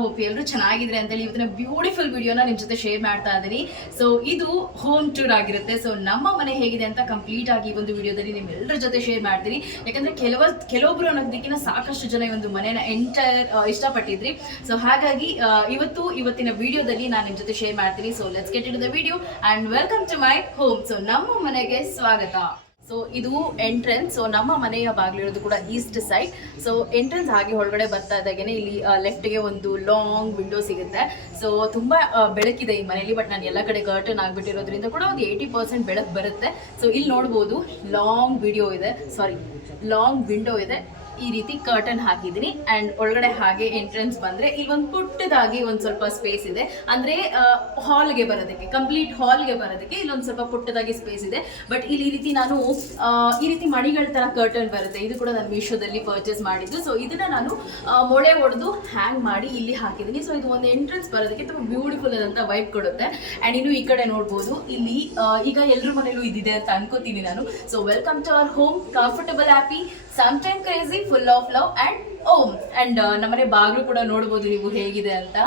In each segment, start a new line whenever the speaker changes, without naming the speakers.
Hope ಎಲ್ಲರೂ ಚೆನ್ನಾಗಿದ್ರೆ ಅಂತೇಳಿ ಇವತ್ತಿನ ಬ್ಯೂಟಿಫುಲ್ ವಿಡಿಯೋನ ನಿಮ್ಮ ಜೊತೆ ಶೇರ್ ಮಾಡ್ತಾ ಇದ್ದೀನಿ. ಸೊ ಇದು ಹೋಮ್ ಟೂರ್ ಆಗಿರುತ್ತೆ. ಸೊ ನಮ್ಮ ಮನೆ ಹೇಗಿದೆ ಅಂತ ಕಂಪ್ಲೀಟ್ ಆಗಿ ಈ ಒಂದು ವಿಡಿಯೋದಲ್ಲಿ ನಿಮ್ಮೆಲ್ಲರ ಜೊತೆ ಶೇರ್ ಮಾಡ್ತೀನಿ. ಯಾಕಂದ್ರೆ ಕೆಲವ, ಕೆಲವೊಬ್ರು ಅನ್ನೋದಕ್ಕಿಂತ ಸಾಕಷ್ಟು ಜನ ಈ ಒಂದು ಮನೆನ ಎಂಟೈರ್ ಇಷ್ಟಪಟ್ಟಿದ್ರಿ. ಸೊ ಹಾಗಾಗಿ ಇವತ್ತು, ಇವತ್ತಿನ ವಿಡಿಯೋದಲ್ಲಿ ನಾನು ನಿಮ್ಮ ಜೊತೆ ಶೇರ್ ಮಾಡ್ತೀನಿ. So let's get it the video and welcome to my home so ನಮ್ಮ ಮನೆಗೆ ಸ್ವಾಗತ. ಸೊ ಇದು ಎಂಟ್ರೆನ್ಸ್ ಸೊ ನಮ್ಮ ಮನೆಯ ಬಾಗಿಲಿರೋದು ಕೂಡ ಈಸ್ಟ್ ಸೈಡ್ ಸೊ ಎಂಟ್ರೆನ್ಸ್ ಹಾಗೆ ಒಳಗಡೆ ಬರ್ತಾ ಇದ್ದಾಗೇನೆ ಇಲ್ಲಿ ಲೆಫ್ಟ್ಗೆ ಒಂದು ಲಾಂಗ್ ವಿಂಡೋ ಸಿಗುತ್ತೆ. ಸೊ ತುಂಬಾ ಬೆಳಕಿದೆ ಈ ಮನೆಯಲ್ಲಿ ಬಟ್ ನಾನು ಎಲ್ಲ ಕಡೆ ಕರ್ಟನ್ ಆಗಿಬಿಟ್ಟಿರೋದ್ರಿಂದ ಕೂಡ ಒಂದು ಏಯ್ಟಿ ಪರ್ಸೆಂಟ್ ಬೆಳಕು ಬರುತ್ತೆ. ಸೊ ಇಲ್ಲಿ ನೋಡ್ಬೋದು ಲಾಂಗ್ ವಿಡಿಯೋ ಇದೆ. ಸಾರಿ ಲಾಂಗ್ ವಿಂಡೋ ಇದೆ. ಈ ರೀತಿ ಕರ್ಟನ್ ಹಾಕಿದ್ದೀನಿ ಅಂಡ್ ಒಳಗಡೆ ಹಾಗೆ ಎಂಟ್ರೆನ್ಸ್ ಬಂದರೆ ಇಲ್ಲಿ ಒಂದು ಪುಟ್ಟದಾಗಿ ಒಂದು ಸ್ವಲ್ಪ ಸ್ಪೇಸ್ ಇದೆ. ಅಂದರೆ ಹಾಲ್ಗೆ ಬರೋದಕ್ಕೆ ಕಂಪ್ಲೀಟ್ ಹಾಲ್ಗೆ ಬರೋದಕ್ಕೆ ಇಲ್ಲೊಂದು ಸ್ವಲ್ಪ ಪುಟ್ಟದಾಗಿ ಸ್ಪೇಸ್ ಇದೆ. ಬಟ್ ಇಲ್ಲಿ ಈ ರೀತಿ ನಾನು ಈ ರೀತಿ ಮಣಿಗಳ ಥರ ಕರ್ಟನ್ ಬರುತ್ತೆ. ಇದು ಕೂಡ ನಾನು ಮೀಶೋದಲ್ಲಿ ಪರ್ಚೇಸ್ ಮಾಡಿದ್ದು. ಸೊ ಇದನ್ನು ನಾನು ಮೊಳೆ ಹೊಡೆದು ಹ್ಯಾಂಗ್ ಮಾಡಿ ಇಲ್ಲಿ ಹಾಕಿದ್ದೀನಿ. ಸೊ ಇದು ಒಂದು ಎಂಟ್ರೆನ್ಸ್ ಬರೋದಕ್ಕೆ ತುಂಬ ಬ್ಯೂಟಿಫುಲ್ ಆದಂಥ ವೈಬ್ ಕೊಡುತ್ತೆ. ಆ್ಯಂಡ್ ಇನ್ನು ಈ ಕಡೆ ನೋಡ್ಬೋದು, ಇಲ್ಲಿ ಈಗ ಎಲ್ಲರ ಮನೇಲೂ ಇದಿದೆ ಅಂತ ಅನ್ಕೋತೀನಿ ನಾನು. So welcome to our home comfortable happy some time crazy full of love and home and ನಮ್ಮನೆ ಬಾಗಿಲು ಕೂಡ ನೋಡ್ಬೋದು ನೀವು ಹೇಗಿದೆ ಅಂತ.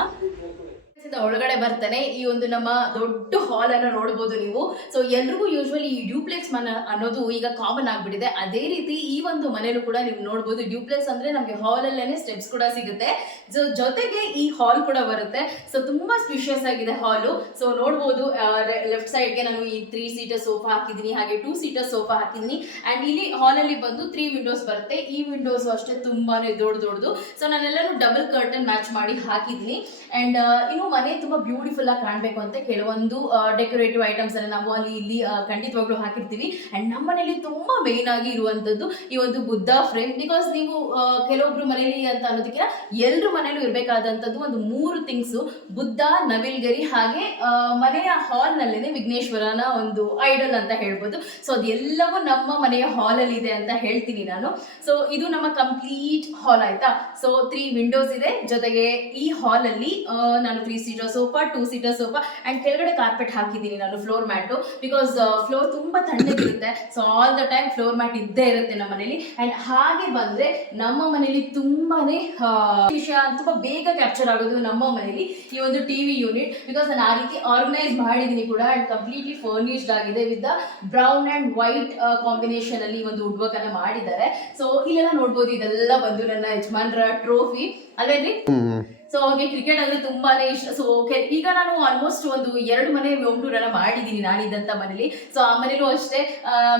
ಒಳಗಡೆ ಬರ್ತಾನೆ ಈ ಒಂದು ನಮ್ಮ ದೊಡ್ಡ ಹಾಲ್ ಅನ್ನ ನೋಡಬಹುದು ನೀವು. ಸೊ ಎಲ್ರಿಗೂ ಯೂಶ್ವಲಿ ಈ ಡ್ಯೂಪ್ಲೆಕ್ಸ್ ಮನೆ ಅನ್ನೋದು ಈಗ ಕಾಮನ್ ಆಗ್ಬಿಟ್ಟಿದೆ. ಅದೇ ರೀತಿ ಈ ಒಂದು ಮನೇಲೂ ಕೂಡ ನೀವು ನೋಡಬಹುದು ಡ್ಯೂಪ್ಲೆಕ್ಸ್ ಅಂದ್ರೆ ನಮಗೆ ಹಾಲ್ ಅಲ್ಲೇನೆ ಸ್ಟೆಪ್ಸ್ ಕೂಡ ಸಿಗುತ್ತೆ. ಸೊ ಜೊತೆಗೆ ಈ ಹಾಲ್ ಕೂಡ ಬರುತ್ತೆ. ಸೊ ತುಂಬಾ ಸ್ಪಿಷಿಯಸ್ ಆಗಿದೆ ಹಾಲು ಸೊ ನೋಡ್ಬೋದು ಲೆಫ್ಟ್ ಸೈಡ್ಗೆ ನಾನು ಈ ತ್ರೀ ಸೀಟರ್ ಸೋಫಾ ಹಾಕಿದ್ದೀನಿ, ಹಾಗೆ ಟೂ ಸೀಟರ್ ಸೋಫಾ ಹಾಕಿದ್ದೀನಿ. ಅಂಡ್ ಇಲ್ಲಿ ಹಾಲ್ ಅಲ್ಲಿ ಬಂದು ತ್ರೀ ವಿಂಡೋಸ್ ಬರುತ್ತೆ. ಈ ವಿಂಡೋಸ್ ಅಷ್ಟೇ ತುಂಬಾನೇ ದೊಡ್ಡ ದೊಡ್ಡದು ಸೊ ನಾನೆಲ್ಲಾನು ಡಬಲ್ ಕರ್ಟನ್ ಮ್ಯಾಚ್ ಮಾಡಿ ಹಾಕಿದ್ದೀನಿ. ಅಂಡ್ ಇನ್ನು ಮನೆ ತುಂಬಾ ಬ್ಯೂಟಿಫುಲ್ ಆಗಿ ಕಾಣಬೇಕು ಅಂತ ಕೆಲವೊಂದು ಡೆಕೋರೇಟಿವ್ ಐಟಮ್ಸ್ ಅನ್ನ ನಾವು ಅಲ್ಲಿ ಇಲ್ಲಿ ಖಂಡಿತವಾಗ್ಲೂ ಹಾಕಿರ್ತೀವಿ. ಅಂಡ್ ನಮ್ಮ ಮನೇಲಿ ತುಂಬಾ ಮೇನ್ ಆಗಿ ಇರುವಂತದ್ದು ಈ ಒಂದು ಬುದ್ಧ ಫ್ರೇಮ್ ಬಿಕಾಸ್ ನೀವು ಕೆಲವೊಬ್ರು ಮನೇಲಿ ಅಂತ ಅನ್ನೋದಕ್ಕೆ ಎಲ್ಲರ ಮನೇಲೂ ಇರಬೇಕಾದಂಥದ್ದು ಒಂದು ಮೂರು ಥಿಂಗ್ಸು ಬುದ್ಧ ನವಿಲ್ಗರಿ ಹಾಗೆ ಮನೆಯ ಹಾಲ್ ನಲ್ಲೇನೆ ವಿಘ್ನೇಶ್ವರನ ಒಂದು ಐಡಲ್ ಅಂತ ಹೇಳ್ಬೋದು. ಸೊ ಅದೆಲ್ಲವೂ ನಮ್ಮ ಮನೆಯ ಹಾಲ್ ಅಲ್ಲಿ ಇದೆ ಅಂತ ಹೇಳ್ತೀನಿ ನಾನು. ಸೊ ಇದು ನಮ್ಮ ಕಂಪ್ಲೀಟ್ ಹಾಲ್ ಆಯ್ತಾ? ಸೊ ತ್ರೀ ವಿಂಡೋಸ್ ಇದೆ. ಜೊತೆಗೆ ಈ ಹಾಲ್ ಅಲ್ಲಿ ನಾನು three seater sofa two seater sofa and ಕೆಳಗಡೆ ಕಾರ್ಪೆಟ್ ಹಾಕಿದ್ದೀನಿ ನಾನು ಫ್ಲೋರ್ ಮ್ಯಾಟು ಬಿಕಾಸ್ ಫ್ಲೋರ್ ತುಂಬಾ ತಣ್ಣಗಿರುತ್ತೆ. So all the time floor mat ಇದ್ದೇ ಇರುತ್ತೆ ನಮ್ಮ ಮನೇಲಿ. ಆ್ಯಂಡ್ ಹಾಗೆ ಬಂದ್ರೆ ನಮ್ಮ ಮನೇಲಿ ತುಂಬಾನೇ ಆ, ತುಂಬಾ ಬೇಗ ಕ್ಯಾಪ್ಚರ್ ಆಗೋದು ನಮ್ಮ ಮನೇಲಿ ಈ ಒಂದು ಟಿವಿ ಯೂನಿಟ್ ಬಿಕಾಸ್ ನಾನು ಆ ರೀತಿ ಆರ್ಗನೈಸ್ ಮಾಡಿದ್ದೀನಿ ಕೂಡ ಅಂಡ್ ಕಂಪ್ಲೀಟ್ಲಿ ಫರ್ನಿಶ್ಡ್ ಆಗಿದೆ with brown and white combination ಅಲ್ಲಿ ಒಂದು ವುಡ್ ವರ್ಕ್ ಅನ್ನ ಮಾಡಿದ್ದಾರೆ. ಸೊ ಇಲ್ಲೆಲ್ಲ ನೋಡ್ಬೋದು, ಇದೆಲ್ಲ ಬಂದು ನನ್ನ ಯಜಮಾನ್ರ ಟ್ರೋಫಿ ಅಲ್ವೇನ್ರಿ ಸೊ ಅವ್ರಿಗೆ ಕ್ರಿಕೆಟ್ ಅಂದ್ರೆ ತುಂಬಾನೇ ಇಷ್ಟ. ಸೊ ಈಗ ನಾನು ಆಲ್ಮೋಸ್ಟ್ ಒಂದು ಎರಡು ಮನೆ ಹೋಮ್ ಟೂರ್ ಅನ್ನ ಮಾಡಿದ್ದೀನಿ ನಾನಿದ್ದಂತ ಮನೇಲಿ. ಸೊ ಆ ಮನೇಲೂ ಅಷ್ಟೇ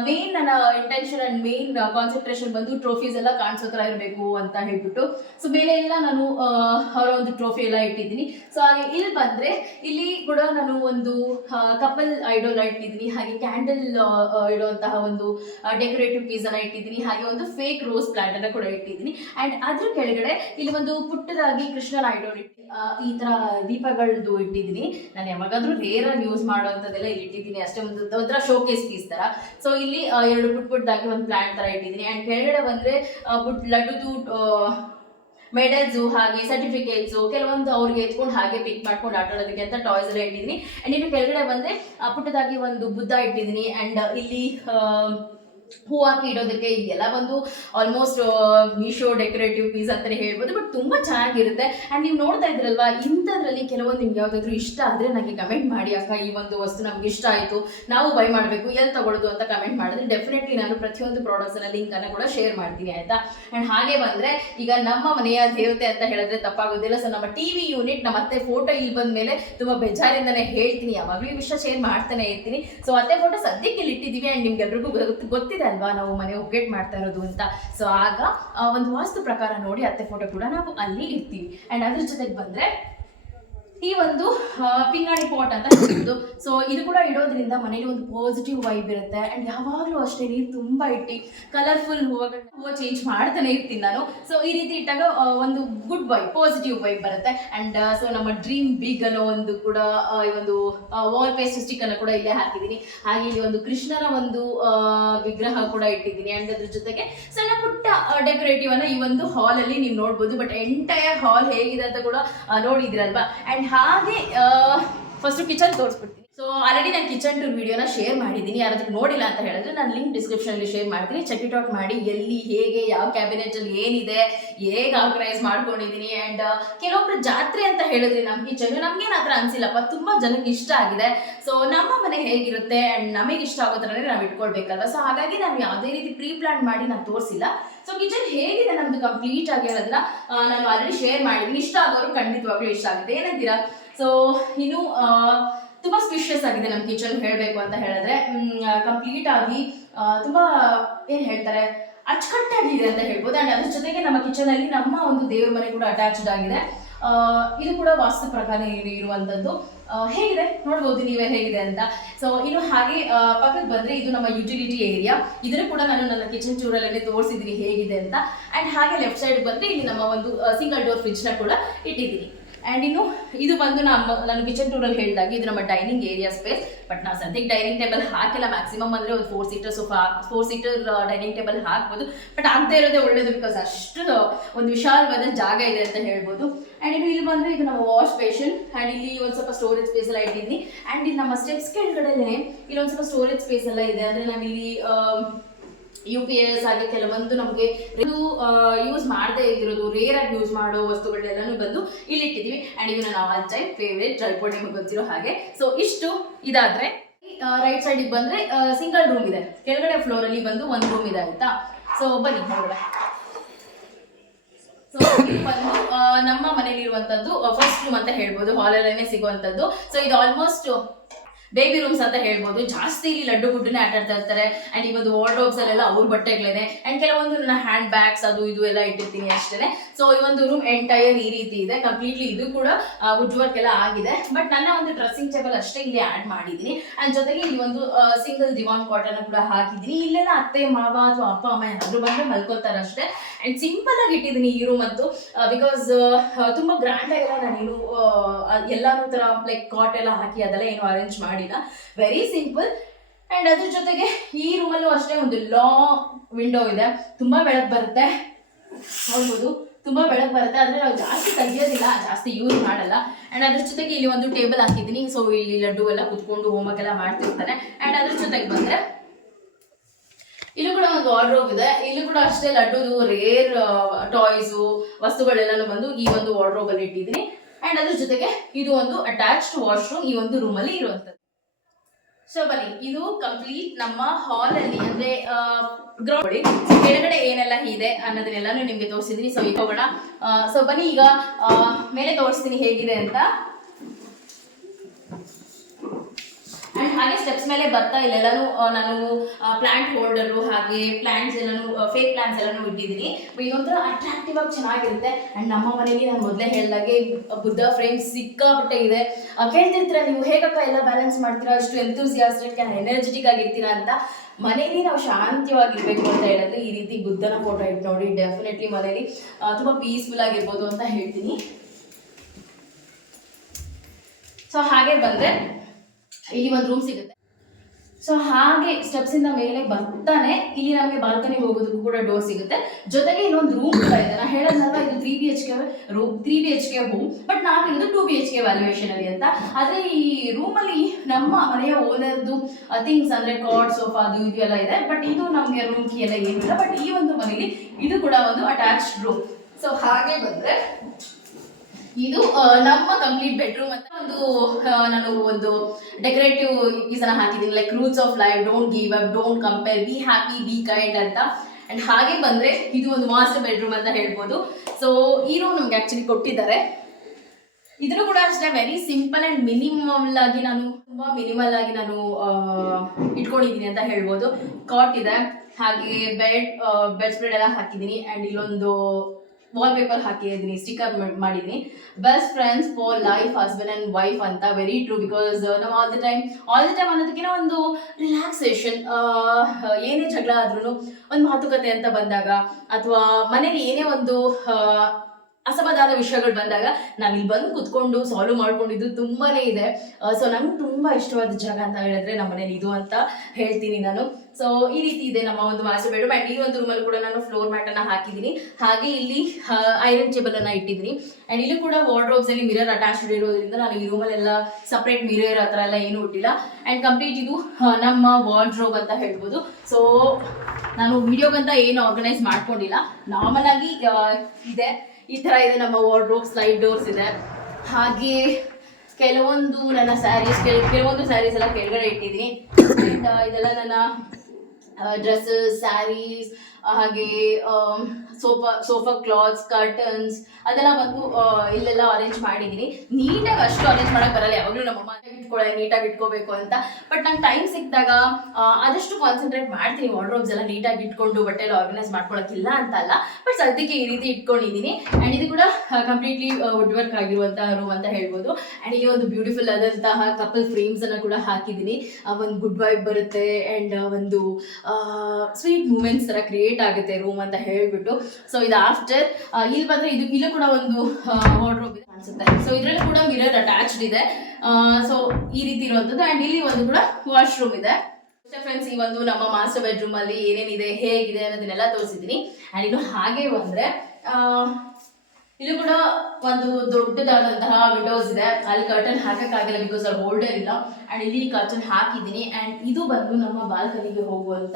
ಮೇನ್ ನನ್ನ ಇಂಟೆನ್ಷನ್ ಅಂಡ್ ಮೇನ್ ಕಾನ್ಸಂಟ್ರೇಷನ್ ಬಂದು ಟ್ರೋಫೀಸ್ ಎಲ್ಲ ಕಾಣಿಸೋ ಥರ ಇರಬೇಕು ಅಂತ ಹೇಳ್ಬಿಟ್ಟು. ಸೊ ಮೇಲೆ ಎಲ್ಲ ನಾನು ಅವರ ಒಂದು ಟ್ರೋಫಿ ಎಲ್ಲ ಇಟ್ಟಿದ್ದೀನಿ. ಸೊ ಹಾಗೆ ಇಲ್ಲಿ ಬಂದ್ರೆ, ಇಲ್ಲಿ ಕೂಡ ನಾನು ಒಂದು ಕಪಲ್ ಐಡೋಲ್ ಇಟ್ಟಿದ್ದೀನಿ. ಹಾಗೆ ಕ್ಯಾಂಡಲ್ ಇಡುವಂತಹ ಒಂದು ಡೆಕೋರೇಟಿವ್ ಪೀಸ್ ಅನ್ನ ಇಟ್ಟಿದ್ದೀನಿ. ಹಾಗೆ ಒಂದು ಫೇಕ್ ರೋಸ್ ಪ್ಲಾಂಟ್ ಅನ್ನ ಕೂಡ ಇಟ್ಟಿದ್ದೀನಿ. ಅಂಡ್ ಅದ್ರ ಕೆಳಗಡೆ ಇಲ್ಲಿ ಒಂದು ಪುಟ್ಟದಾಗಿ ಕೃಷ್ಣನ ಇಟ್ಟು ಈ ತರ ದೀಪಗಳದ್ದು ಇಟ್ಟಿದ್ದೀನಿ ನಾನು ಯಾವಾಗಾದ್ರೂ ರೇರ್ ಯೂಸ್ ಮಾಡುವಂಥದ್ದೆಲ್ಲ ಇಟ್ಟಿದ್ದೀನಿ ಅಷ್ಟೇ ಒಂದು ಒಂಥರ ಶೋಕೇಸ್ ಪೀಸ್ ತರ. ಸೊ ಇಲ್ಲಿ ಎರಡು ಪುಟ್ ಪುಟ್ಟದಾಗಿ ಒಂದು ಪ್ಲಾಂಟ್ ತರ ಇಟ್ಟಿದ್ದೀನಿ ಅಂಡ್ ಕೆಳಗಡೆ ಬಂದ್ರೆ ಪುಟ್ ಲಡ್ಡುದು ಮೆಡಲ್ಸು ಹಾಗೆ ಸರ್ಟಿಫಿಕೇಟ್ಸು ಕೆಲವೊಂದು ಅವ್ರಿಗೆ ಎತ್ಕೊಂಡು ಹಾಗೆ ಪಿಕ್ ಮಾಡ್ಕೊಂಡು ಆಟ ಆಡೋದಕ್ಕೆ ಅಂತ ಟಾಯ್ಸ್ ಎಲ್ಲ ಇಟ್ಟಿದ್ದೀನಿ ಅಂಡ್ ಇನ್ನು ಕೆಳಗಡೆ ಬಂದ್ರೆ ಪುಟ್ಟದಾಗಿ ಒಂದು ಬುದ್ಧ ಇಟ್ಟಿದ್ದೀನಿ ಅಂಡ್ ಇಲ್ಲಿ ಹೂ ಹಾಕಿ ಇಡೋದಕ್ಕೆ ಇದೆಲ್ಲ ಬಂದು ಆಲ್ಮೋಸ್ಟ್ ಮೀಶೋ ಡೆಕೋರೇಟಿವ್ ಪೀಸ್ ಅಂತಾನೆ ಹೇಳ್ಬೋದು ಬಟ್ ತುಂಬಾ ಚೆನ್ನಾಗಿರುತ್ತೆ. ಅಂಡ್ ನೀವು ನೋಡ್ತಾ ಇದ್ರಲ್ವಾ, ಇಂಥದ್ರಲ್ಲಿ ಕೆಲವೊಂದು ನಿಮ್ಗೆ ಯಾವುದಾದ್ರೂ ಇಷ್ಟ ಆದ್ರೆ ನನಗೆ ಕಮೆಂಟ್ ಮಾಡಿ, ಅಕ್ಕ, ಈ ಒಂದು ವಸ್ತು ನಮ್ಗೆ ಇಷ್ಟ ಆಯ್ತು, ನಾವು ಬೈ ಮಾಡಬೇಕು, ಎಲ್ಲಿ ತಗೊಳ್ಳೋದು ಅಂತ ಕಮೆಂಟ್ ಮಾಡಿದ್ರೆ ಡೆಫಿನೆಟ್ಲಿ ನಾನು ಪ್ರತಿಯೊಂದು ಲಿಂಕನ್ನು ಲಿಂಕ್ ಅನ್ನ ಕೂಡ ಶೇರ್ ಮಾಡ್ತೀನಿ, ಆಯಿತಾ? ಅಂಡ್ ಹಾಗೆ ಬಂದ್ರೆ, ಈಗ ನಮ್ಮ ಮನೆಯ ದೇವತೆ ಅಂತ ಹೇಳಿದ್ರೆ ತಪ್ಪಾಗೋದಿಲ್ಲ. ಸೊ ನಮ್ಮ ಟಿ ವಿ ಯೂನಿಟ್ ನಮ್ಮ ಅತ್ತೆ ಫೋಟೋ ಇಲ್ಲಿ ಬಂದ ಮೇಲೆ ತುಂಬಾ ಬೇಜಾರಿಂದನೇ ಹೇಳ್ತೀನಿ. ಯಾವಾಗಲೂ ವಿಷಯ ಶೇರ್ ಮಾಡ್ತಾನೆ ಇರ್ತೀನಿ. ಸೊ ಅತ್ತೆ ಫೋಟೋ ಸದ್ಯಕ್ಕೆ ಇಲ್ಲಿ ಇಟ್ಟಿದ್ದೀವಿ ಅಂಡ್ ನಿಮ್ಗೆಲ್ರಿಗೂ ಗೊತ್ತು- ಗೊತ್ತಿದೆ ಅಲ್ವಾ? ನಾವು ಮನೆ ಒಗ್ಗೇಟ್ ಮಾಡ್ತಾ ಇರೋದು ಅಂತ. ಸೊ ಆಗ ಒಂದು ವಾಸ್ತು ಪ್ರಕಾರ ನೋಡಿ ಅತ್ತೆ ಫೋಟೋ ಕೂಡ ನಾವು ಅಲ್ಲಿ ಇರ್ತೀವಿ ಅಂಡ್ ಅದ್ರ ಜೊತೆಗೆ ಬಂದ್ರೆ ಈ ಒಂದು ಪಿಂಗಾಣಿ ಪಾಟ್ ಅಂತ ಹೇಳ್ಬೋದು. ಸೊ ಇದು ಕೂಡ ಇಡೋದ್ರಿಂದ ಮನೇಲಿ ಒಂದು ಪಾಸಿಟಿವ್ ವೈಬ್ ಇರುತ್ತೆ. ಅಂಡ್ ಯಾವಾಗಲೂ ಅಷ್ಟೇ, ನೀರು ತುಂಬ ಇಟ್ಟು ಕಲರ್ಫುಲ್ ಹೂವುಗಳನ್ನ ಹೂವು ಚೇಂಜ್ ಮಾಡ್ತಾನೆ ಇರ್ತೀನಿ ನಾನು. ಸೊ ಈ ರೀತಿ ಇಟ್ಟಾಗ ಒಂದು ಗುಡ್ ವೈಬ್ ಪಾಸಿಟಿವ್ ವೈಬ್ ಬರುತ್ತೆ. ಅಂಡ್ ಸೊ ನಮ್ಮ ಡ್ರೀಮ್ ಬಿಗ್ ಅನ್ನೋ ಒಂದು ಕೂಡ ಈ ಒಂದು ವಾಲ್ ಪೇಸ್ಟ್ ಸ್ಟಿಕ್ ಅನ್ನು ಕೂಡ ಇಲ್ಲೇ ಹಾಕಿದ್ದೀನಿ. ಹಾಗೆ ಇಲ್ಲಿ ಒಂದು ಕೃಷ್ಣನ ಒಂದು ವಿಗ್ರಹ ಕೂಡ ಇಟ್ಟಿದ್ದೀನಿ. ಅಂಡ್ ಅದ್ರ ಜೊತೆಗೆ ಸಣ್ಣ ಪುಟ್ಟ ಡೆಕೋರೇಟಿವ್ ಅನ್ನ ಈ ಒಂದು ಹಾಲ್ ಅಲ್ಲಿ ನೀವು ನೋಡ್ಬೋದು. ಬಟ್ ಎಂಟೈರ್ ಹಾಲ್ ಹೇಗಿದೆ ಅಂತ ಕೂಡ ನೋಡಿದ್ರಲ್ವಾ? ಅಂಡ್ ಹಾಗೆ ಫಸ್ಟು ಕಿಚನ್ ತೋರಿಸ್ಬಿಡ್ತೀನಿ. ಸೊ ಆಲ್ರೆಡಿ ನಾನು ಕಿಚನ್ ಟೂರ್ ವಿಡಿಯೋನ ಶೇರ್ ಮಾಡಿದ್ದೀನಿ ಯಾರಾದ್ರೂ ನೋಡಿಲ್ಲ ಅಂತ ಹೇಳಿದ್ರೆ ನಾನು ಲಿಂಕ್ ಡಿಸ್ಕ್ರಿಪ್ಷನಲ್ಲಿ ಶೇರ್ ಮಾಡ್ತೀನಿ. ಚೆಕ್ ಇಟ್ ಔಟ್ ಮಾಡಿ. ಎಲ್ಲಿ ಹೇಗೆ ಯಾವ ಕ್ಯಾಬಿನೆಟ್ ಅಲ್ಲಿ ಏನಿದೆ ಹೇಗೆ ಆರ್ಗನೈಸ್ ಮಾಡ್ಕೊಂಡಿದ್ದೀನಿ ಆ್ಯಂಡ್ ಕೆಲವೊಬ್ರು ಜಾತ್ರೆ ಅಂತ ಹೇಳಿದ್ರಿ ನಮ್ಮ ಕಿಚನ್ ನಮ್ಗೆ ಆ ಥರ ಅನ್ಸಿಲ್ಲಪ್ಪ. ತುಂಬ ಜನಕ್ಕೆ ಇಷ್ಟ ಆಗಿದೆ. ಸೊ ನಮ್ಮ ಮನೆ ಹೇಗಿರುತ್ತೆ ಆ್ಯಂಡ್ ನಮಗೆ ಇಷ್ಟ ಆಗೋ ಥರನೇ ನಾವು ಇಟ್ಕೊಳ್ಬೇಕಲ್ವ? ಸೊ ಹಾಗಾಗಿ ನಾನು ಯಾವುದೇ ರೀತಿ ಪ್ರೀ ಪ್ಲಾನ್ ಮಾಡಿ ನಾನು ತೋರಿಸಿಲ್ಲ. ಸೊ ಕಿಚನ್ ಹೇಗಿದೆ ನಮ್ದು ಕಂಪ್ಲೀಟ್ ಆಗಿ ಹೇಳಿದ್ರ ಆ, ನಾನು ಆಲ್ರೆಡಿ ಶೇರ್ ಮಾಡಿದ್ದೀನಿ ಇಷ್ಟ ಆಗೋರು ಖಂಡಿತವಾಗ್ಲೂ ಇಷ್ಟ ಆಗುತ್ತೆ. ಏನಂತೀರಾ? ಸೊ ಇನ್ನು ತುಂಬಾ ಸ್ಪಿಷಿಯಸ್ ಆಗಿದೆ ನಮ್ಮ ಕಿಚನ್ ಹೇಳಬೇಕು ಅಂತ ಹೇಳಿದ್ರೆ. ಕಂಪ್ಲೀಟ್ ಆಗಿ ತುಂಬಾ ಏನ್ ಹೇಳ್ತಾರೆ, ಅಚ್ಚುಕಟ್ಟಾಗಿದೆ ಅಂತ ಹೇಳ್ಬೋದು. ಅಂಡ್ ಅದ್ರ ಜೊತೆಗೆ ನಮ್ಮ ಕಿಚನ್ ಅಲ್ಲಿ ನಮ್ಮ ಒಂದು ದೇವ್ರ ಮನೆ ಕೂಡ ಅಟ್ಯಾಚ್ಡ್ ಆಗಿದೆ. ಇದು ಕೂಡ ವಾಸ್ತು ಪ್ರಕಾರ ಇರುವಂತದ್ದು. ಹೇಗಿದೆ? ನೋಡ್ಬೋದು ನೀವೇ ಹೇಗಿದೆ ಅಂತ. ಸೊ ಇನ್ನು ಹಾಗೆ ಪಕ್ಕಕ್ಕೆ ಬಂದ್ರೆ ಇದು ನಮ್ಮ ಯುಟಿಲಿಟಿ ಏರಿಯಾ ಇದನ್ನು ಕೂಡ ನಾನು ನನ್ನ ಕಿಚನ್ ಟೂರಲ್ಲೇ ತೋರಿಸಿದ್ದೀನಿ ಹೇಗಿದೆ ಅಂತ. ಅಂಡ್ ಹಾಗೆ ಲೆಫ್ಟ್ ಸೈಡ್ ಬಂದ್ರೆ ಇಲ್ಲಿ ನಮ್ಮ ಒಂದು ಸಿಂಗಲ್ ಡೋರ್ ಫ್ರಿಜ್ನ ಕೂಡ ಇಟ್ಟಿದ್ದೀನಿ. ಆ್ಯಂಡ್ ಇನ್ನು ಇದು ಬಂದು ನಮ್ಮ, ನಾನು ಕಿಚನ್ ಟೂರಲ್ಲಿ ಹೇಳಿದಾಗ ಇದು ನಮ್ಮ ಡೈನಿಂಗ್ ಏರಿಯಾ ಸ್ಪೇಸ್ ಬಟ್ ನಾವು ಸದ್ಯಕ್ಕೆ ಡೈನಿಂಗ್ ಟೇಬಲ್ ಹಾಕಿಲ್ಲ. ಮ್ಯಾಕ್ಸಿಮಮ್ ಅಂದರೆ ಒಂದು four seater sofa four seater dining table ಹಾಕ್ಬೋದು. ಬಟ್ ಆಗದೆ ಇರೋದೇ ಒಳ್ಳೇದು ಬಿಕಾಸ್ ಅಷ್ಟು ಒಂದು ವಿಶಾಲವಾದ ಜಾಗ ಇದೆ ಅಂತ ಹೇಳ್ಬೋದು. ಆ್ಯಂಡ್ ಇನ್ನು ಇಲ್ಲಿ ಬಂದರೆ ಇದು ನಮ್ಮ ವಾಶ್ ಬೇಷನ್ ಆ್ಯಂಡ್ ಇಲ್ಲಿ ಒಂದು ಸ್ವಲ್ಪ ಸ್ಟೋರೇಜ್ ಸ್ಪೇಸ್ ಎಲ್ಲ ಇಟ್ಟಿದ್ದೀನಿ. ಆ್ಯಂಡ್ ಇಲ್ಲಿ ನಮ್ಮ ಸ್ಟೆಪ್ಸ್ ಕೆಳಗಡೆನೆ ಇಲ್ಲೊಂದು ಸ್ವಲ್ಪ ಸ್ಟೋರೇಜ್ ಸ್ಪೇಸ್ ಎಲ್ಲ ಇದೆ. ಅಂದರೆ ನಾವಿಲ್ಲಿ ಯು ಪಿ ಎಸ್ ಹಾಗೆ ಕೆಲವೊಂದು ನಮಗೆ ಯೂಸ್ ಮಾಡದೇ ಇರೋದು ರೇರ್ ಆಗಿ ಯೂಸ್ ಮಾಡೋ ವಸ್ತುಗಳನ್ನೆಲ್ಲನೂ ಬಂದು ಇಲ್ಲಿ ಇಟ್ಟಿದ್ದೀವಿ ಆ್ಯಂಡ್ ಇದು ನಾವು ಆಲ್ ಟೈಮ್ ಫೇವ್ರೇಟ್ ಟ್ರೈಪೋರ್ಡ್ ನಿಮಗೆ ಗೊತ್ತಿರೋ ಹಾಗೆ. ಸೊ ಇಷ್ಟು ಇದಾದ್ರೆ ರೈಟ್ ಸೈಡಿಗೆ ಬಂದ್ರೆ ಸಿಂಗಲ್ ರೂಮ್ ಇದೆ. ಕೆಳಗಡೆ ಫ್ಲೋರ್ ಅಲ್ಲಿ ಬಂದು ಒಂದು ರೂಮ್ ಇದೆ ಆಯ್ತಾ? ಸೊ ಬನ್ನಿ, ನೋಡೋಣ. ಸೊ ಬಂದು ನಮ್ಮ ಮನೇಲಿ ಇರುವಂತದ್ದು ಫಸ್ಟ್ ರೂಮ್ ಅಂತ ಹೇಳ್ಬೋದು. ಹಾಲಲ್ಲೇ ಸಿಗುವಂತದ್ದು. ಸೊ ಇದು ಆಲ್ಮೋಸ್ಟ್ ಬೇಬಿ ರೂಮ್ಸ್ ಅಂತ ಹೇಳ್ಬೋದು. ಜಾಸ್ತಿ ಇಲ್ಲಿ ಲಡ್ಡು ಗುಡ್ಡನ್ನೇ ಆಟ ಆಡ್ತಾ ಇರ್ತಾರೆ. ಅಂಡ್ ಈ ಒಂದು ವಾರ್ಡ್ರೋಬ್ಸ್ ಅಲ್ಲೆಲ್ಲ ಅವ್ರ ಬಟ್ಟೆಗಳೇನೆ. ಅಂಡ್ ಕೆಲವೊಂದು ನನ್ನ ಹ್ಯಾಂಡ್ ಬ್ಯಾಗ್ಸ್ ಅದು ಇದು ಎಲ್ಲ ಇಟ್ಟಿರ್ತೀನಿ ಅಷ್ಟೇ ಸೊ ಈ ಒಂದು ರೂಮ್ ಎಂಟೈರ್ ಈ ರೀತಿ ಇದೆ. ಕಂಪ್ಲೀಟ್ಲಿ ಇದು ಕೂಡ ವುಡ್ ವರ್ಕ್ ಎಲ್ಲ ಆಗಿದೆ. ಬಟ್ ನನ್ನ ಒಂದು ಡ್ರೆಸ್ಸಿಂಗ್ ಟೇಬಲ್ ಅಷ್ಟೇ ಇಲ್ಲಿ ಆಡ್ ಮಾಡಿದ್ದೀನಿ. ಅಂಡ್ ಜೊತೆಗೆ ಇಲ್ಲಿ ಒಂದು ಸಿಂಗಲ್ ದಿವಾನ್ ಕಾಟನ್ ಕೂಡ ಹಾಕಿದ್ದೀನಿ. ಇಲ್ಲೆಲ್ಲ ಅತ್ತೆ, ಮಾವ ಅಥವಾ ಅಪ್ಪ, ಅಮ್ಮ ಯಾರು ಬಂದ್ರೆ ಮಲ್ಕೋತಾರೆ ಅಷ್ಟೇ. ಅಂಡ್ ಸಿಂಪಲ್ ಆಗಿ ಇಟ್ಟಿದ್ದೀನಿ ಈ ರೂಮ್ ಅಂತೂ. ಬಿಕಾಸ್ ತುಂಬಾ ಗ್ರ್ಯಾಂಡ್ ಆಗಿಲ್ಲ ಏನು ಎಲ್ಲಾನು ತರ ಲೈಕ್ ಕಾಟ್ ಎಲ್ಲ ಹಾಕಿ ಅದೆಲ್ಲ ಏನು ಅರೇಂಜ್ ಮಾಡಿಲ್ಲ ವೆರಿ ಸಿಂಪಲ್ ಅಂಡ್ ಅದ್ರ ಜೊತೆಗೆ ಈ ರೂಮಲ್ಲೂ ಅಷ್ಟೇ ಒಂದು ಲಾಂಗ್ ವಿಂಡೋ ಇದೆ. ತುಂಬಾ ಬೆಳಕು ಬರುತ್ತೆ. ನೋಡ್ಬೋದು. ತುಂಬಾ ಬೆಳಕು ಬರುತ್ತೆ. ಆದ್ರೆ ನಾವು ಜಾಸ್ತಿ ತೆಗಿಯೋದಿಲ್ಲ. ಜಾಸ್ತಿ ಯೂಸ್ ಮಾಡಲ್ಲ. ಅಂಡ್ ಅದ್ರ ಜೊತೆಗೆ ಇಲ್ಲಿ ಒಂದು ಟೇಬಲ್ ಹಾಕಿದ್ದೀನಿ. ಸೊ ಇಲ್ಲಿ ಲಡ್ಡು ಎಲ್ಲ ಕುತ್ಕೊಂಡು ಹೋಮ್ವರ್ಕ್ ಎಲ್ಲ ಮಾಡ್ತಿರ್ತಾನೆ. ಅಂಡ್ ಅದ್ರ ಜೊತೆಗೆ ಬಂದ್ರೆ ಇಲ್ಲೂ ಕೂಡ ಒಂದು ವಾರ್ಡ್ರೋಬ್ ಇದೆ. ಇಲ್ಲೂ ಕೂಡ ಅಷ್ಟೇ ಲಡ್ಡುದು ರೇರ್ ಟಾಯ್ಸು ವಸ್ತುಗಳೆಲ್ಲನೂ ಬಂದು ಈ ಒಂದು ವಾರ್ಡ್ರೋಬ್ ಅಲ್ಲಿ ಇಟ್ಟಿದ್ದೀನಿ. ಅಂಡ್ ಅದ್ರ ಜೊತೆಗೆ ಇದು ಒಂದು ಅಟ್ಯಾಚ್ಡ್ ವಾಶ್ರೂಮ್ ಈ ಒಂದು ರೂಮಲ್ಲಿ ಇರುವಂಥದ್ದು. ಸೊ ಬನ್ನಿ, ಇದು ಕಂಪ್ಲೀಟ್ ನಮ್ಮ ಹಾಲ್ ಅಲ್ಲಿ, ಅಂದ್ರೆ ಗ್ರೌಂಡ್ ಕೆಳಗಡೆ ಏನೆಲ್ಲ ಇದೆ ಅನ್ನೋದನ್ನೆಲ್ಲಾನು ನಿಮ್ಗೆ ತೋರಿಸಿದೀನಿ ಸೊ ಈಗ ಹೋಗೋಣ. ಸೊ ಬನ್ನಿ, ಈಗ ಮೇಲೆ ತೋರಿಸ್ತೀನಿ ಹೇಗಿದೆ ಅಂತ. ಅಂಡ್ ಹಾಗೆ ಸ್ಟೆಪ್ಸ್ ಮೇಲೆ ಬರ್ತಾ ಇಲ್ಲ. ಎಲ್ಲಾನು ನಾನು ಪ್ಲ್ಯಾಂಟ್ ಹೋಲ್ಡರು ಹಾಗೆ ಪ್ಲ್ಯಾಂಟ್ಸ್ ಎಲ್ಲಾನು ಫೇಕ್ ಪ್ಲ್ಯಾಂಟ್ಸ್ ಎಲ್ಲಾನು ಇಟ್ಟಿದ್ದೀನಿ. ಇದೊಂಥರ ಅಟ್ರಾಕ್ಟಿವ್ ಆಗಿ ಚೆನ್ನಾಗಿರುತ್ತೆ. ಆ್ಯಂಡ್ ನಮ್ಮ ಮನೆಯಲ್ಲಿ ನಾನು ಮೊದಲೇ ಹೇಳ್ದಾಗೆ, ಬುದ್ಧ ಫ್ರೇಮ್ ಸಿಕ್ಕಾಪಟ್ಟೆ ಇದೆ. ಕೇಳ್ತಿರ್ತೀರ ನೀವು, ಹೇಗಪ್ಪ ಎಲ್ಲ ಬ್ಯಾಲೆನ್ಸ್ ಮಾಡ್ತೀರಾ? ಅಷ್ಟು ಎಂತೂಸಿಯಾಸ್ಟಿಕ್ ಎನರ್ಜೆಟಿಕ್ ಆಗಿರ್ತೀರಾ ಅಂತ. ಮನೆಯಲ್ಲಿ ನಾವು ಶಾಂತಿವಾಗಿರ್ಬೇಕು ಅಂತ ಹೇಳಿದ್ರೆ ಈ ರೀತಿ ಬುದ್ಧನ ಫೋಟೋ ಇಟ್ಟು ನೋಡಿ. ಡೆಫಿನೆಟ್ಲಿ ಮನೇಲಿ ತುಂಬಾ ಪೀಸ್ಫುಲ್ ಆಗಿರ್ಬೋದು ಅಂತ ಹೇಳ್ತೀನಿ. ಸೊ ಹಾಗೆ ಬಂದ್ರೆ ಇಲ್ಲಿ ಒಂದು ರೂಮ್ ಸಿಗುತ್ತೆ. ಸೊ ಹಾಗೆ ಸ್ಟೆಪ್ಸ್ ಇಂದ ಮೇಲೆ ಬರ್ತಾನೆ, ಇಲ್ಲಿ ನಮಗೆ ಬಾಲ್ಕನಿ ಹೋಗೋದಕ್ಕೂ ಕೂಡ ಡೋರ್ ಸಿಗುತ್ತೆ. ಜೊತೆಗೆ ಇನ್ನೊಂದು ರೂಮ್ ಕೂಡ ಇದೆ. ನಾ ಹೇಳೋದಲ್ಲ ಇದು three B H K room three B H K home but ನಾವು ಇದು two B H K valuation ಅಲ್ಲಿ ಅಂತ. ಆದ್ರೆ ಈ ರೂಮಲ್ಲಿ ನಮ್ಮ ಮನೆಯ ಓನರ್ದು ಥಿಂಗ್ಸ್ ಅಂದ್ರೆ ಕಾರ್ಡ್ ಸೋಫಾ ಅದು ಇದು ಎಲ್ಲ ಇದೆ. ಬಟ್ ಇದು ನಮಗೆ ರೂಮ್ ಕೀ ಎಲ್ಲ ಏನಿಲ್ಲ. ಬಟ್ ಈ ಒಂದು ಮನೆಯಲ್ಲಿ ಇದು ಕೂಡ ಒಂದು ಅಟ್ಯಾಚ್ಡ್ ರೂಮ್ ಸೊ ಹಾಗೆ ಬಂದ್ರೆ ಇದು ನಮ್ಮ ಕಂಪ್ಲೀಟ್ ಬೆಡ್ರೂಮ್ ಅಂತ ಒಂದು ನಾನು ಒಂದು ಡೆಕೋರೇಟಿವ್ ಇದನ್ನ ಹಾಕಿದ್ದೀನಿ. Like rules of life don't give up don't compare be happy be kind ಅಂತ. ಅಂಡ್ ಹಾಗೆ ಬಂದ್ರೆ ಇದು ಒಂದು ಮಾಸ್ಟರ್ ಬೆಡ್ರೂಮ್ ಅಂತ ಹೇಳ್ಬೋದು. ಸೊ ಈ ರೂಮ್ ನಮ್ಗೆ ಆಕ್ಚುಲಿ ಕೊಟ್ಟಿದ್ದಾರೆ. ಇದನ್ನು ಕೂಡ ಅಷ್ಟೇ ವೆರಿ ಸಿಂಪಲ್ ಅಂಡ್ ಮಿನಿಮಲ್ ಆಗಿ ನಾನು, ತುಂಬಾ ಮಿನಿಮಲ್ ಆಗಿ ನಾನು ಇಟ್ಕೊಂಡಿದ್ದೀನಿ ಅಂತ ಹೇಳ್ಬೋದು. ಕಾಟ್ ಇದೆ. ಹಾಗೆ ಬೆಡ್ ಬೆಡ್ ಸ್ಪ್ರೆಡ್ ಎಲ್ಲ ಹಾಕಿದ್ದೀನಿ. ಅಂಡ್ ಇಲ್ಲೊಂದು ವಾಲ್ ಪೇಪರ್ ಹಾಕಿದ್ದೀನಿ ಸ್ಟಿಕರ್ ಮಾಡಿದ್ದೀನಿ best friends for life husband and wife ಅಂತ ವೆರಿ ಟ್ರೂ ಬಿಕಾಸ್ ನಾವು all the time all the time ಅನ್ನೋದಕ್ಕಿಂತ ಒಂದು ರಿಲ್ಯಾಕ್ಸೇಷನ್ ಏನೇ ಜಗಳ ಆದ್ರೂ ಒಂದು ಮಾತುಕತೆ ಅಂತ ಬಂದಾಗ ಅಥವಾ ಮನೇಲಿ ಏನೇ ಒಂದು ಅಸಮಾಧಾನ ವಿಷಯಗಳು ಬಂದಾಗ ನಾವು ಇಲ್ಲಿ ಬಂದು ಕುತ್ಕೊಂಡು ಸಾಲ್ವ್ ಮಾಡ್ಕೊಂಡಿದ್ದು ತುಂಬಾನೇ ಇದೆ. ಸೊ ನಂಗೆ ತುಂಬಾ ಇಷ್ಟವಾದ ಜಾಗ ಅಂತ ಹೇಳಿದ್ರೆ ನಮ್ಮ ಮನೇಲಿ ಇದು ಅಂತ ಹೇಳ್ತೀನಿ ನಾನು. ಸೊ ಈ ರೀತಿ ಇದೆ ನಮ್ಮ ಒಂದು ಮಾಸ್ಟರ್ ಬೆಡ್ರೂಮ್ ಅಂಡ್ ಈ ಒಂದು ರೂಮಲ್ಲಿ ಕೂಡ ನಾನು ಫ್ಲೋರ್ ಮ್ಯಾಟ್ ಅನ್ನ ಹಾಕಿದ್ದೀನಿ. ಹಾಗೆ ಇಲ್ಲಿ ಐರನ್ ಟೇಬಲ್ ಅನ್ನ ಇಟ್ಟಿದ್ದೀನಿ. ಅಂಡ್ ಇಲ್ಲಿ ಕೂಡ ವಾರ್ಡ್ರೋಬ್ಸ್ ಅಲ್ಲಿ ಮಿರರ್ ಅಟ್ಯಾಚ್ಡ್ ಇರೋದ್ರಿಂದ ನಾನು ಈ ರೂಮಲ್ಲೆಲ್ಲ ಸಪ್ರೇಟ್ ಮಿರರ್ ಹತ್ರ ಎಲ್ಲ ಏನು ಇಟ್ಟಿಲ್ಲ. ಅಂಡ್ ಕಂಪ್ಲೀಟ್ ಇದು ಆ, ನಮ್ಮ ವಾರ್ಡ್ರೋಬ್ ಅಂತ ಹೇಳ್ಬೋದು. ಸೊ ನಾನು ವಿಡಿಯೋಗಂತ ಏನು ಆರ್ಗನೈಸ್ ಮಾಡ್ಕೊಂಡಿಲ್ಲ. ನಾರ್ಮಲ್ ಆಗಿ ಇದೆ. ಈ ತರ ಇದೆ ನಮ್ಮ ವಾರ್ಡ್ರೋಬ್ ಸ್ಲೈಡ್ ಡೋರ್ಸ್ ಇದೆ. ಹಾಗೆ ಕೆಲವೊಂದು ನನ್ನ ಸ್ಯಾರೀಸ್ ಕೆಲವೊಂದು ಸ್ಯಾರೀಸ್ ಎಲ್ಲ ಕೆಳಗಡೆ ಇಟ್ಟಿದ್ದೀನಿ. ಇದೆಲ್ಲ ನನ್ನ ಡ್ರೆಸ್ಸಸ್ ಸ್ಯಾರೀಸ್ ಹಾಗೆ ಸೋಫಾ ಸೋಫಾ ಕ್ಲಾತ್ಸ್ ಕರ್ಟನ್ಸ್ ಅದೆಲ್ಲ ಬಂದು ಇಲ್ಲೆಲ್ಲ ಅರೇಂಜ್ ಮಾಡಿದ್ದೀನಿ ನೀಟಾಗಿ ಅಷ್ಟು ಅರೇಂಜ್ ಮಾಡಕ್ ಬರಲ್ಲ. ಯಾವಾಗಲೂ ನಮ್ಮಮ್ಮ ಇಟ್ಕೊಳ್ಳಿ ನೀಟಾಗಿ ಇಟ್ಕೋಬೇಕು ಅಂತ. ಬಟ್ ನಂಗೆ ಟೈಮ್ ಸಿಕ್ಕಿದಾಗ ಆದಷ್ಟು ಕಾನ್ಸಂಟ್ರೇಟ್ ಮಾಡ್ತೀನಿ. ವಾರ್ಡ್ರೋಬ್ಸ್ ಎಲ್ಲ ನೀಟಾಗಿ ಇಟ್ಕೊಂಡು ಬಟ್ಟೆ ಎಲ್ಲ ಆರ್ಗನೈಸ್ ಮಾಡ್ಕೊಳಕ್ಕಿಲ್ಲ ಅಂತ ಅಲ್ಲ. ಬಟ್ ಸದ್ಯಕ್ಕೆ ಈ ರೀತಿ ಇಟ್ಕೊಂಡಿದ್ದೀನಿ ಆ್ಯಂಡ್ ಇದು ಕೂಡ ಕಂಪ್ಲೀಟ್ಲಿ ವುಡ್ ವರ್ಕ್ ಆಗಿರುವಂತಹ ರೂಮ್ ಅಂತ ಹೇಳ್ಬೋದು. ಆ್ಯಂಡ್ ಇಲ್ಲಿ ಒಂದು ಬ್ಯೂಟಿಫುಲ್ ಆದಂತಹ ಕಪಲ್ ಫ್ರೇಮ್ಸ್ ಅನ್ನ ಕೂಡ ಹಾಕಿದ್ದೀನಿ ಒಂದು ಗುಡ್ ವೈಬ್ ಬರುತ್ತೆ. ಆ್ಯಂಡ್ ಒಂದು ಸ್ವೀಟ್ ಮೂಮೆಂಟ್ಸ್ ತರ ಕ್ರಿಯೇಟ್ ಆಗುತ್ತೆ ರೂಮ್ ಅಂತ ಹೇಳ್ಬಿಟ್ಟು. ಸೊ ಇದು ಆಫ್ಟರ್ ಇಲ್ಲಿ ಬಂದ್ರೆ ಇದು, ಇಲ್ಲೂ ಕೂಡ ಒಂದು ವಾರ್ಡ್ರೋಬ್ ಇದೆ ಸೊ ಇದರಲ್ಲಿ ಕೂಡ ಮಿರರ್ ಅಟ್ಯಾಚ್ಡ್ ಇದೆ. ಸೊ ಈ ರೀತಿ ಇರುವಂಥದ್ದು. ಆ್ಯಂಡ್ ಇಲ್ಲಿ ಒಂದು ಕೂಡ ವಾಶ್ರೂಮ್ ಇದೆ. ಫ್ರೆಂಡ್ಸ್ ಈ ಒಂದು ನಮ್ಮ ಮಾಸ್ಟರ್ ಬೆಡ್ರೂಮ್ ಅಲ್ಲಿ ಏನೇನಿದೆ, ಹೇಗಿದೆ ಅನ್ನೋದನ್ನೆಲ್ಲ ತೋರಿಸಿದ್ದೀನಿ. ಆ್ಯಂಡ್ ಇನ್ನು ಹಾಗೆ ಬಂದ್ರೆ ಇಲ್ಲಿ ಇಲ್ಲೂ ಕೂಡ ಒಂದು ದೊಡ್ಡದಾದಂತಹ ವಿಂಡೋಸ್ ಇದೆ. ಅಲ್ಲಿ ಕರ್ಟನ್ ಹಾಕಕ್ಕಾಗಿಲ್ಲ ಬಿಕಾಸ್ ಅಲ್ಲಿ ಹೋಲ್ಡರ್ ಇಲ್ಲ. ಅಂಡ್ ಇಲ್ಲಿ ಕರ್ಟನ್ ಹಾಕಿದ್ದೀನಿ. ಅಂಡ್ ಇದು ಬಂದು ನಮ್ಮ ಬಾಲ್ಕನಿಗೆ ಹೋಗುವಂತ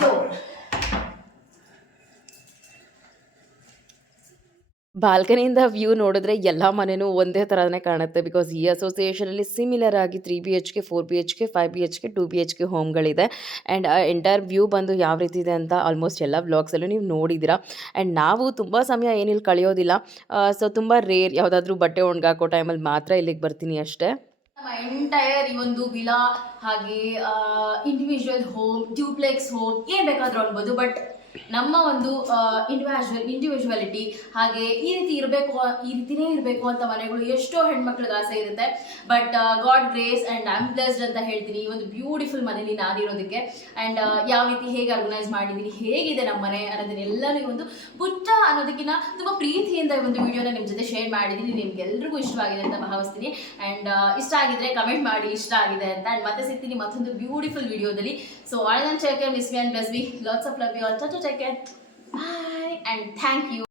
ಡೋರ್
ಬಾಲ್ಕನಿಯಿಂದ ವ್ಯೂ ನೋಡಿದ್ರೆ ಎಲ್ಲ ಮನೆಯೂ ಒಂದೇ ಥರನೇ ಕಾಣುತ್ತೆ ಬಿಕಾಸ್ ಈ ಅಸೋಸಿಯೇಷನಲ್ಲಿ ಸಿಮಿಲರ್ ಆಗಿ three B H K four B H K five B H K two B H K ಹೋಮ್ಗಳಿದೆ and entire view ಬಂದು ಯಾವ ರೀತಿ ಇದೆ ಅಂತ ಆಲ್ಮೋಸ್ಟ್ ಎಲ್ಲ ವ್ಲಾಗ್ಸಲ್ಲೂ ನೀವು ನೋಡಿದ್ದೀರಾ. ಆ್ಯಂಡ್ ನಾವು ತುಂಬ ಸಮಯ ಏನಿಲ್ಲಿ ಕಳೆಯೋದಿಲ್ಲ. ಸೊ ತುಂಬ ರೇರ್ ಯಾವುದಾದ್ರೂ ಬಟ್ಟೆ ಒಣಗಾಕೋ ಟೈಮಲ್ಲಿ ಮಾತ್ರ ಇಲ್ಲಿಗೆ ಬರ್ತೀನಿ ಅಷ್ಟೇ.
ಎಂಟೈರ್ ಈ ಒಂದು ವಿಲಾ ಹಾಗೆ ಇಂಡಿವಿಜುವಲ್ ಹೋಮ್ ಟ್ಯೂಪ್ಲೆಕ್ಸ್ ಹೋಮ್ ಏನ್ ಬೇಕಾದರೂ ಅನ್ಬೋದು ಬಟ್ ನಮ್ಮ ಒಂದು ಇಂಡಿವಿಜುವಲ್ ಇಂಡಿವಿಜುವಲಿಟಿ ಹಾಗೆ ಈ ರೀತಿ ಇರಬೇಕು, ಈ ರೀತಿನೇ ಇರಬೇಕು ಅಂತ ಮನೆಗಳು ಎಷ್ಟೋ ಹೆಣ್ಮಕ್ಳಿಗೆ ಆಸೆ ಇರುತ್ತೆ. But God grace and am blessed ಅಂತ ಹೇಳ್ತೀನಿ. ಈ ಒಂದು ಬ್ಯೂಟಿಫುಲ್ ಮನೇಲಿ ನಾನಿರೋದಕ್ಕೆ. ಆ್ಯಂಡ್ ಯಾವ ರೀತಿ ಹೇಗೆ ಆರ್ಗನೈಸ್ ಮಾಡಿದ್ದೀನಿ ಹೇಗಿದೆ ನಮ್ಮ ಮನೆ ಅನ್ನೋದನ್ನೆಲ್ಲನೂ ಒಂದು ಪುಟ್ಟ ಅನ್ನೋದಕ್ಕಿಂತ ತುಂಬ ಪ್ರೀತಿಯಿಂದ ಈ ಒಂದು ವಿಡಿಯೋನ ನಿಮ್ಮ ಜೊತೆ ಶೇರ್ ಮಾಡಿದ್ದೀನಿ ನಿಮ್ಗೆಲ್ರಿಗೂ ಇಷ್ಟವಾಗಿದೆ ಅಂತ ಭಾವಿಸ್ತೀನಿ. ಆ್ಯಂಡ್ ಇಷ್ಟ ಆಗಿದ್ರೆ ಕಮೆಂಟ್ ಮಾಡಿ, ಇಷ್ಟ ಆಗಿದೆ ಅಂತ. ಆ್ಯಂಡ್ ಮತ್ತೆ ಸಿಗ್ತೀನಿ ಮತ್ತೊಂದು ಬ್ಯೂಟಿಫುಲ್ ವಿಡಿಯೋದಲ್ಲಿ So other than take care, miss me and bless me. Lots of love you all. Tata, take care. Bye and thank you.